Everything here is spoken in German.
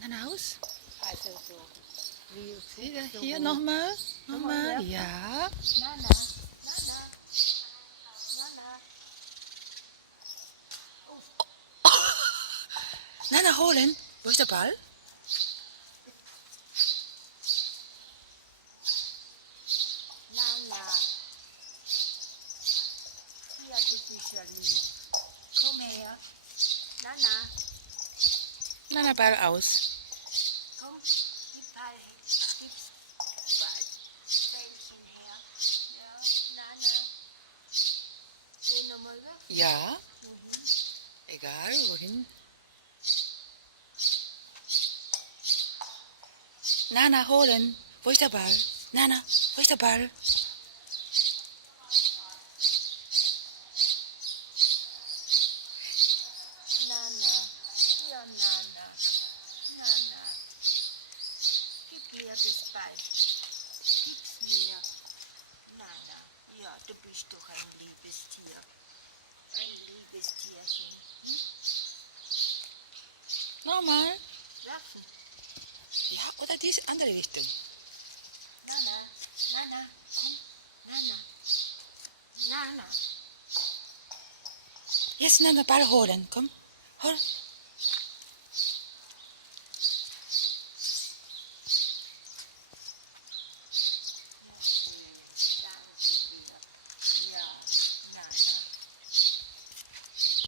Nana aus. Also so. Wie Wieder so hier hoch. nochmal. Nochmal, Nochmal. Ja. Nana, Nana, Nana. Nana holen. Wo ist der Ball? Nana. Hier, du bist ja lieb. Komm her. Nana, Nana, Ball aus. komm, gib Ball her. Gib's Bällchen her. Ja, Nana. Geh nochmal weg. Ja. Egal, wohin. Nana, holen. Wo ist der Ball? Nana, wo ist der Ball? Nana. Ja, Nana. Nana. Gib mir das Ball. Gib's mir. Nana. Ja, du bist doch ein liebes Tier. Ein liebes Tierchen. Nochmal. Werfen. Ja, oder diese andere Richtung. Nana. Nana. Komm. Nana. Nana. Jetzt Nana, Ball holen. Komm. Hol.